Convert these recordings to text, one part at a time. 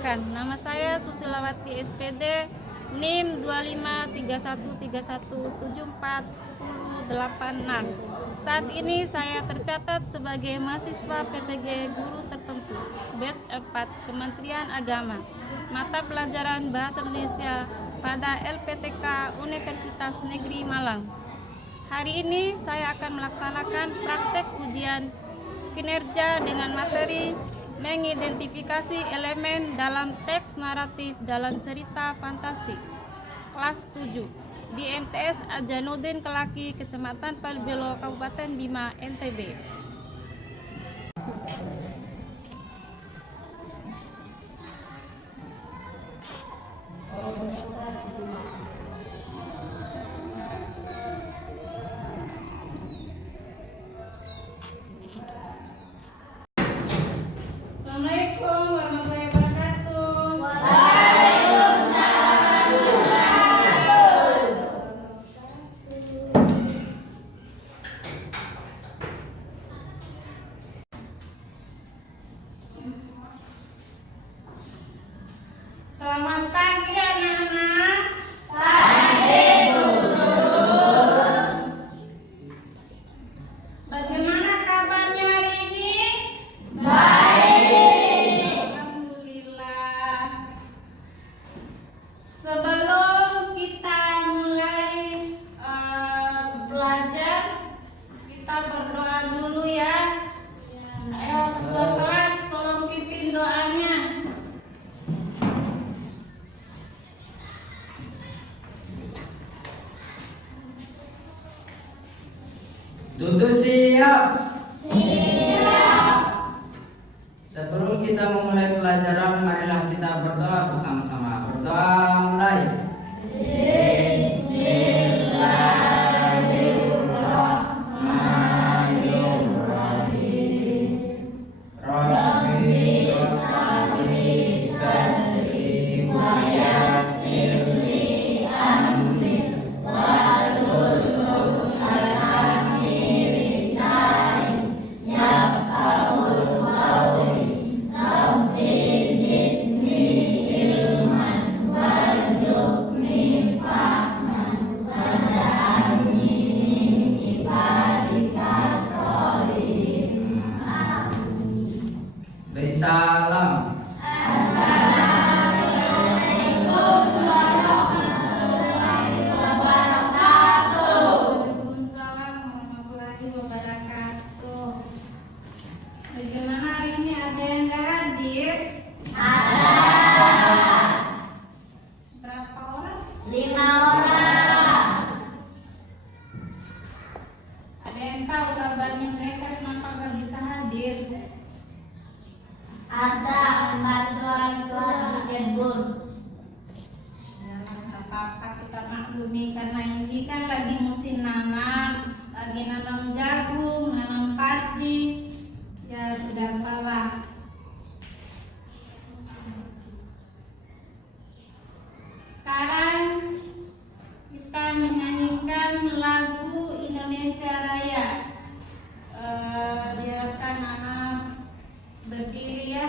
Perkenalkan, nama saya Susilawati SPD, NIM 253131741086. Saat ini saya tercatat sebagai mahasiswa PPG Guru Tertentu, batch 4, Kementerian Agama, mata pelajaran Bahasa Indonesia pada LPTK Universitas Negeri Malang. Hari ini saya akan melaksanakan praktek ujian kinerja dengan materi mengidentifikasi elemen dalam teks naratif dalam cerita fantasi kelas 7 di MTS Ajanuddin Kelaki, Kecamatan Palbelo, Kabupaten Bima, NTB. Assalamualaikum warahmatullahi wabarakatuh. Selamat pagi anak-anak. Bagaimana kabarnya hari ini? Alhamdulillah. Sebelum kita mulai belajar, kita berdoa dulu ya. Ayo ketua kelas, tolong pimpin doanya. Tutup siap. Sebelum kita memulai pelajaran, marilah kita berdoa bersama-sama. Berdoa mulai. Bismillahirrahmanirrahim. Rabbi shrahli sadri wa yassir li amri wahlul 'uqdatam min lisani yafqahul qawli. Rabbi zidni ilman warzuqni fahman waj'alni min ibadika sholihin. Beri salam. Waalaikumsalam warahmatullahi wabarakatuh. Bagaimana hari ini, ada yang nggak hadir? Berapa orang? 5 orang. Ada yang tahu kabarnya mereka kenapa nggak bisa hadir? Ada membantu orang tua di kebun. Ya, nggak apa-apa, kita maklumi karena ini kan lagi musim nanam, lagi nanam jagung, nanam padi. Ya udah apalah. Sekarang kita menyanyikan lagu Indonesia Raya. Biarkan anak berdiri ya.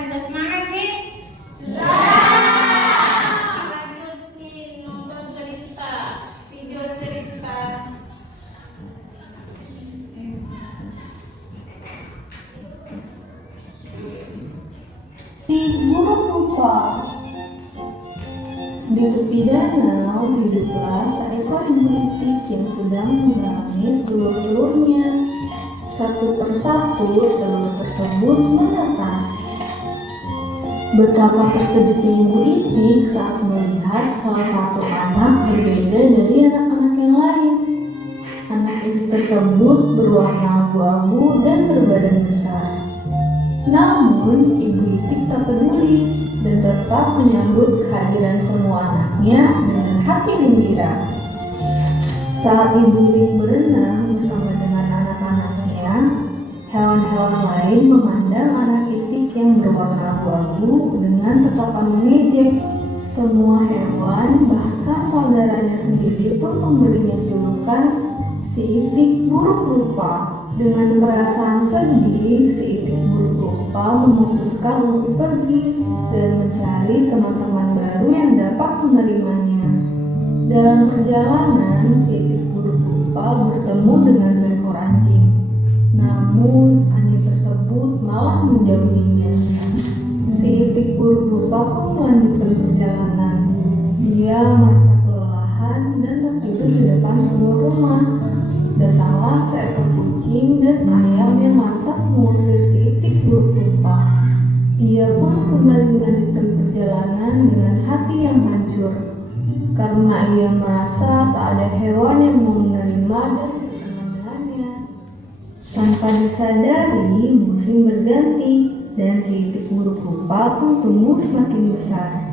Udah semangat nih? Sudah. Lanjut nih nonton cerita, video cerita. Itik buruk rupa. Di tepi danau hiduplah seekor ibu itik yang sedang mengalami telur-telurnya. Satu persatu telur tersebut menetas. Betapa terkejutnya ibu itik saat melihat salah satu anak berbeda dari anak-anak yang lain. Anak itu tersebut berwarna abu-abu dan berbadan besar. Namun, ibu itik tak peduli dan tetap menyambut kehadiran semua anaknya dengan hati gembira. Saat ibu itik berenang bersama dengan anak-anaknya, hewan-hewan lain memandang anak itik yang berwarna abu-abu dengan tatapan mengejek. Semua hewan, bahkan saudaranya sendiri pun memberinya julukan si itik buruk rupa. Dengan perasaan sedih, si itik buruk rupa memutuskan untuk pergi dan mencari teman-teman baru yang dapat menerimanya. Dalam perjalanan, si itik buruk rupa bertemu dengan seekor anjing. Namun, anjing tersebut malah menjauhinya. Si itik buruk rupa pun melanjutkan perjalanan. Dia merasa kelelahan dan tertidur di depan sebuah rumah. Datanglah seekor kucing dan ayam yang lantas mengusir si itik buruk rupa. Ia pun kembali melanjutkan perjalanan dengan hati yang hancur, karena ia merasa tak ada hewan yang mau menerima dan berteman dengannya. Tanpa disadari, musim berganti dan si itik buruk rupa pun tumbuh semakin besar.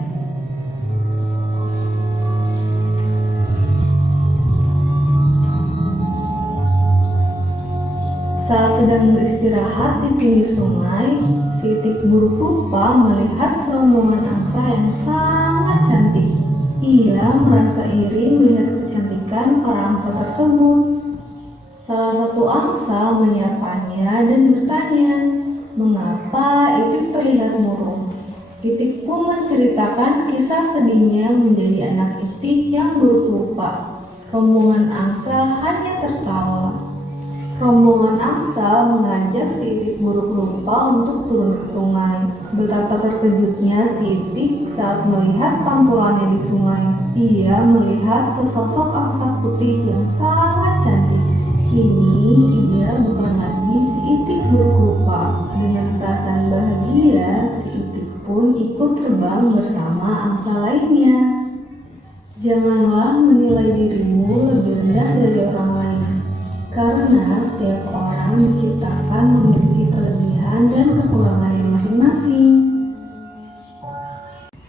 Saat sedang beristirahat di pinggir sungai, si itik buruk rupa melihat serombongan angsa yang sangat cantik. Ia merasa iri melihat kecantikan para angsa tersebut. Salah satu angsa menyapanya dan bertanya, "Mengapa itik terlihat murung?" Itik pun menceritakan kisah sedihnya menjadi anak itik yang buruk rupa. Rombongan angsa hanya tertawa. Rombongan angsa mengajak si itik buruk rupa untuk turun ke sungai. Betapa terkejutnya si itik saat melihat pantulannya di sungai. Ia melihat sesosok angsa putih yang sangat cantik. Kini ia bukan lagi si itik buruk rupa. Dengan perasaan bahagia, si itik pun ikut terbang bersama angsa lainnya. Janganlah menilai dirimu lebih rendah dari orang lain. Karena setiap orang diciptakan memiliki kelebihan dan kekurangannya masing-masing.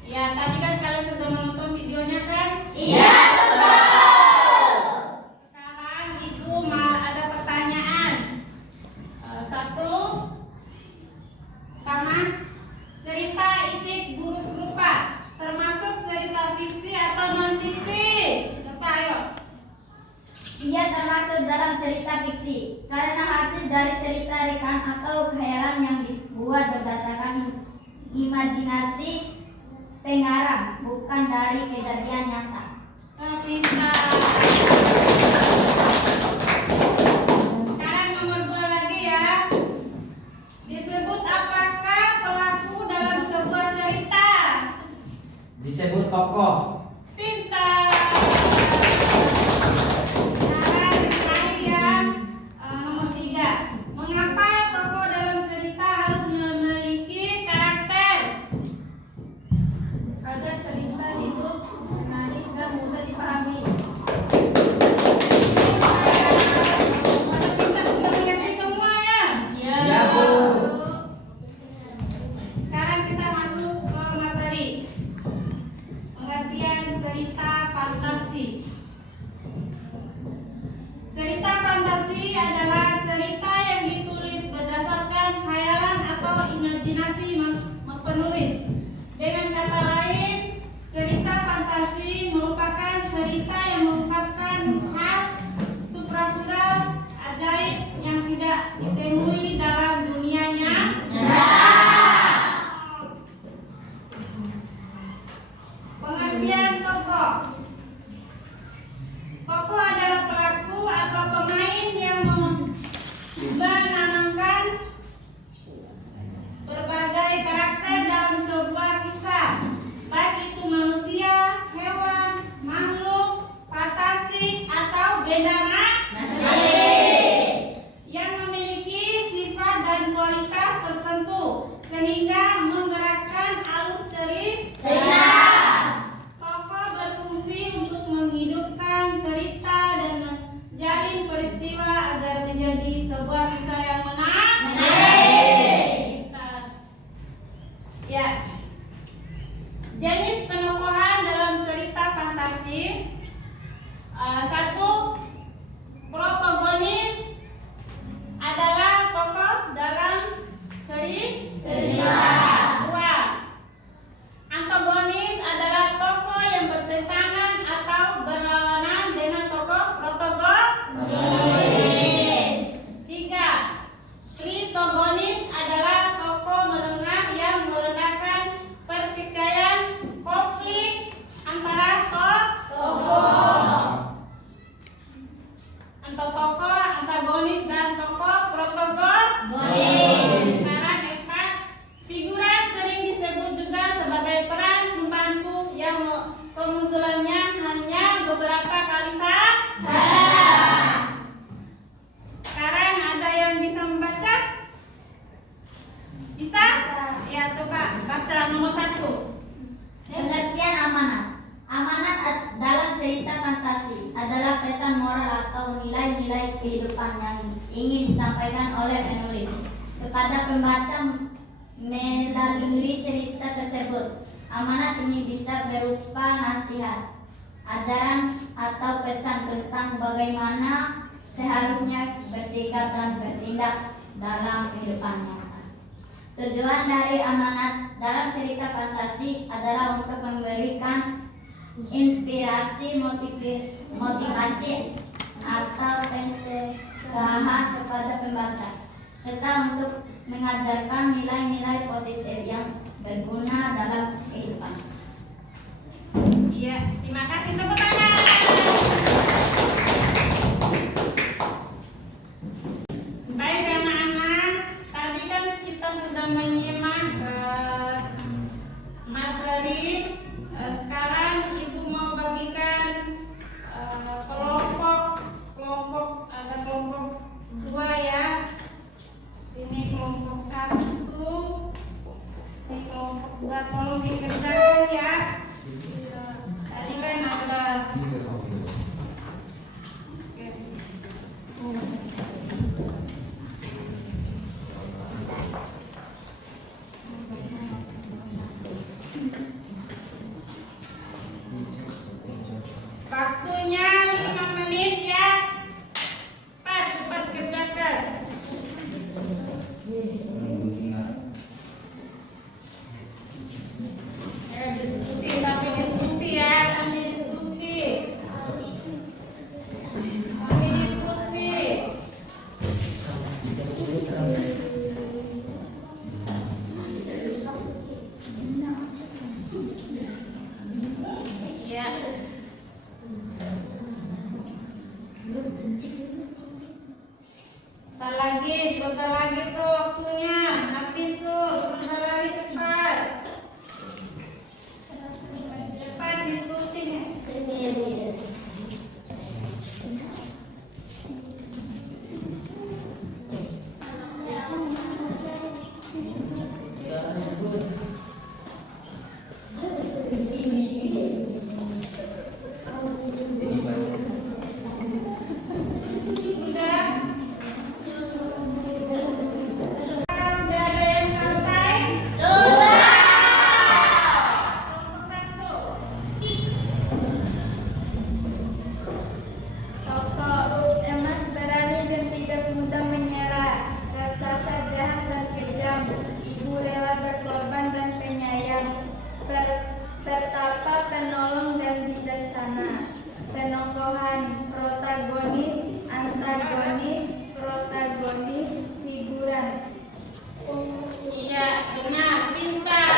Ya, tadi kan kalian sudah menonton videonya kan? Iya, betul. Sekarang Ibu mau ada pertanyaan. Satu, pertama, cerita itik buruk rupa termasuk cerita fiksi atau non fiksi? Coba ayo. Ia termasuk dalam cerita fiksi karena hasil dari cerita rekaan atau khayalan yang dibuat berdasarkan imajinasi pengarang, bukan dari kejadian nyata. Pintar. Sekarang nomor 2 lagi ya. Disebut apakah pelaku dalam sebuah cerita? Disebut tokoh. Pintar. Sekarang terakhir ya, nomor 3. Mengapa tokoh dalam cerita harus memiliki karakter? Agar cerita itu menarik dan mudah dipahami. Kita sudah mengerti semua ya. Ya, Bu. Sekarang kita masuk ke materi. Pengertian Jenis penokohan dalam cerita fantasi. 1. Protagonis adalah tokoh dalam cerita. 2. Antagonis adalah tokoh yang bertentangan atau berlawanan dengan tokoh protagonis. 3. Tritogonis adalah tokoh menengah yang merendahkan pertikaian konflik antara tokoh antagonis dan tokoh protagonis. Sekarang 4. Figuran sering disebut juga sebagai peran pembantu yang kemunculannya hanya beberapa kali saja. Sekarang ada yang bisa membaca? Bisa? Ya, coba baca nomor 1. Pengertian amanat. Amanat dalam cerita fantasi adalah pesan moral atau nilai-nilai kehidupan yang ingin disampaikan oleh penulis kepada pembaca melalui cerita tersebut. Amanat ini bisa berupa nasihat, ajaran, atau pesan tentang bagaimana seharusnya bersikap dan bertindak dalam kehidupan nyata. Tujuan dari amanat dalam cerita fantasi adalah untuk memberikan inspirasi, motivasi atau pencerahan kepada pembaca, serta untuk mengajarkan nilai-nilai positif yang berguna dalam kehidupan. Iya, terima kasih, tepuk tangan. Baik anak-anak, tadi kan kita sudah menyimak materi. Sekarang ibu mau bagikan kelompok ada kelompok 2 ya. Sini kelompok 1, ini kelompok 2, tolong dikerjakan ya. Tadi kan ada. Waktunya 5 menit ya. Cepat kerjakan. Diskusi, sambil diskusi ya, sambil diskusi. Sambil diskusi. Ya. Sebentar lagi tuh waktunya habis tuh, sebentar lagi cepat. Cepat diskusinya. Betapa penolong dan bijaksana. Penokohan protagonis, antagonis, protagonis, figuran. Iya, benar, pintar.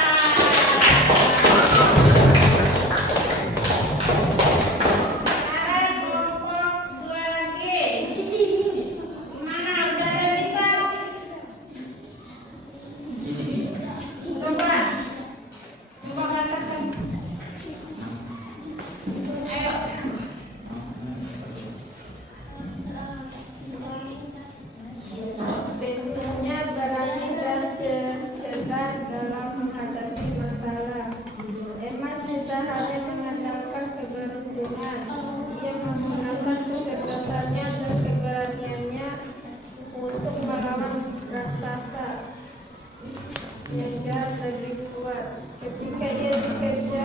Sekarang kelompok 2 lagi. Gimana? Udah ada bisa? Coba katakan. Ayo. Bentuknya berani dan cerdas dalam menghadapi masalah. Emas tidak hanya mengandalkan keberuntungan, ia menggunakan kecerdasannya dan keberaniannya untuk melawan raksasa yang jahat lebih kuat. Ketika ia dikejar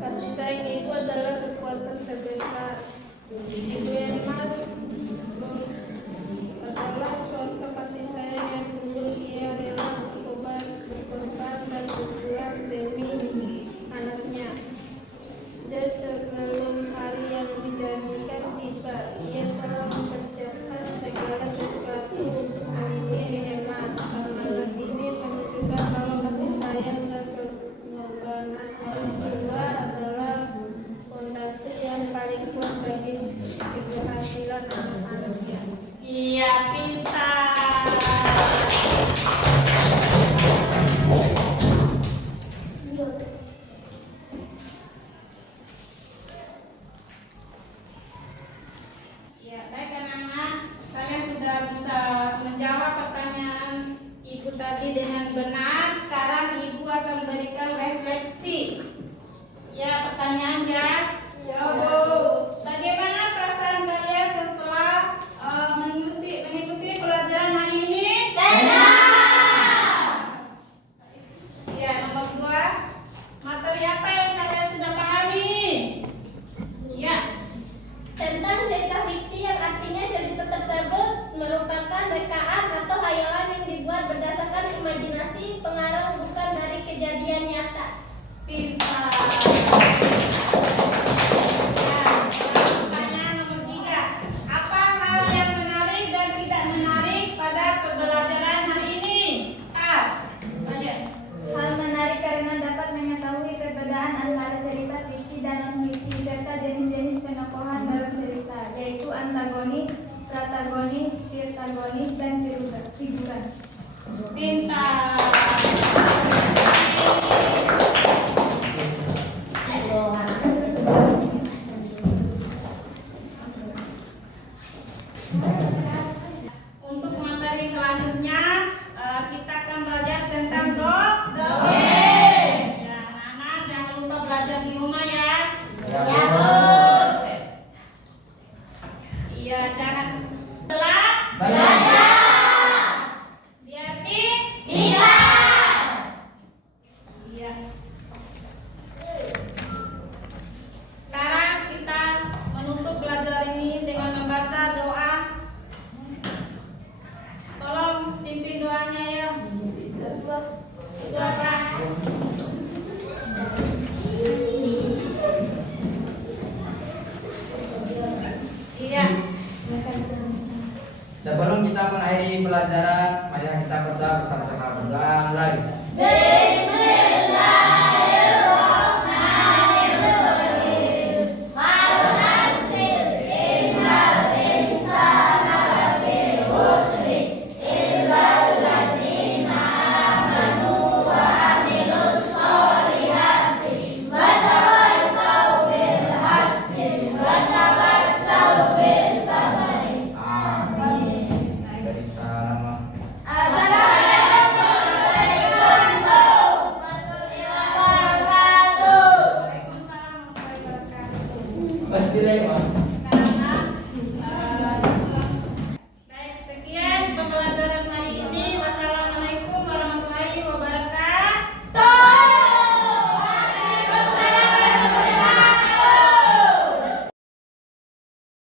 Kasih sayang ibu adalah kekuatan terbesar. Ibu yang mas adalah contoh kasih sayang yang tulus. Ia rela berkorban dan berjuang demi anaknya. Dan sebelum hari yang dijanjikan tiba, ia telah mempersiapkan segala sesuatu untuk mendidik emas. Anak ini menunjukkan bahwa kasih sayang dan pengorbanan orang tua adalah fondasi yang paling kuat bagi keberhasilan anak-anaknya. Iya, pintar. Ya, baik anak-anak, kalian sudah bisa menjawab pertanyaan ibu tadi dengan benar. Sekarang ibu akan berikan refleksi. Ya, pertanyaan ya. Ya, Bu. Bagaimana perasaan kalian setelah mengikuti pelajaran hari ini? Ya, nomor 2. Materi apa yang